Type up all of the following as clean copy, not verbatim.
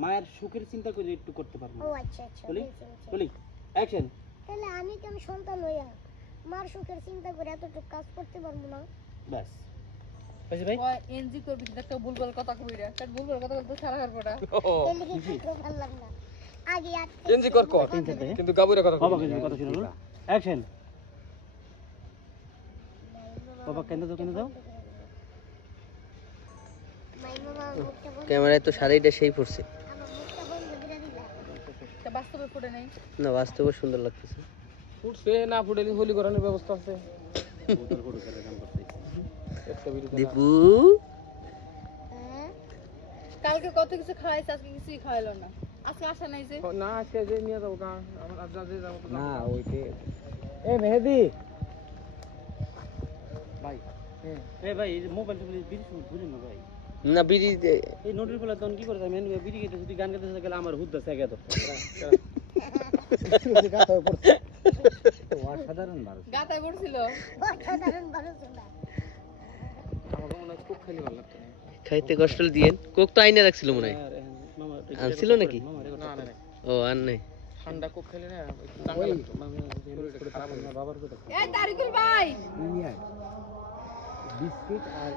মায়ের সুখের চিন্তা করে একটু করতে পারবো। ও আচ্ছা আচ্ছা বলি বুঝছি, বুঝছি। বলি অ্যাকশন। তাহলে আমি কেন সন্তান হইয়া মার সুখের চিন্তা করে এতটুকু কাজ করতে পারবো না? ব্যাস বুঝি ভাই। ওই এনজি করবি কিন্তু একটা ভুল করে কথা কইরা একটা ভুল করে কথা বলতে সারা করবটা এর লিগে কি করব পারলাম না আগে আটকে এনজি কর কর কিন্তু গাবুরে কথা বাবা কিছু কথা শুনুন। অ্যাকশন। বাবা কেন দাও মাই মামা মুখটা বন্ধ ক্যামেরায় তো শাড়িটা সেই পড়ছে আমার মুখটা বন্ধ করে দিলা। তা বাস্তবে ফুটে নাই না, বাস্তবে সুন্দর লাগতেছে। ফুটছে না ফুটেলি হোলি করানোর ব্যবস্থা আছে বোতল ফটো করে কাম করতে। একটা বিরতি দীপু হ্যাঁ কালকে কত কিছু খাওয়াইছে আজকে কিছুই খাওয়াইলো না আজকে আসা নাই যে না আজকে যে নিয়ে যাবো কা আমার আজ যা যাবো তো না ওইতে এই মেহেদি ভাই এই ভাই এই মোবাইল টোবাইল বিড়ি শুনে ভুলেন না ভাই। না, বিড়ি এই নোটির ফলে তখন কি করে মেন বিড়ি খেতে যদি গান গাইতে গেলে আমার হুদ্দা সেগে তো অসাধারণ মানুষ। গাতায় পড়ছিল অসাধারণ ভালো ছিল। আমার মনে হয় খুব খালি ভালো লাগতো না। খাইতে কষ্ট দিয়েন। কোক তো আইনা রাখছিল মনে হয়। মামা আনছিল নাকি? না না না ও আর নাই। ঠান্ডা খুব খেলে না একটু চাঙ্গা লাগতো বাবার কথা এই তারিকুল ভাই বিস্কিট আর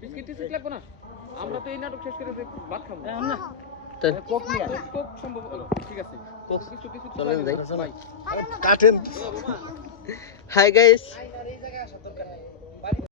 বিস্কিট টিস্কিট লাগবে না আমরা তো এই নাটক শেষ করে ভাত খাবো না তো কোক সম্ভব হলো ঠিক আছে কোক কিছু কিছু চলেন যাই। ভাই কাটেন। Hi guys.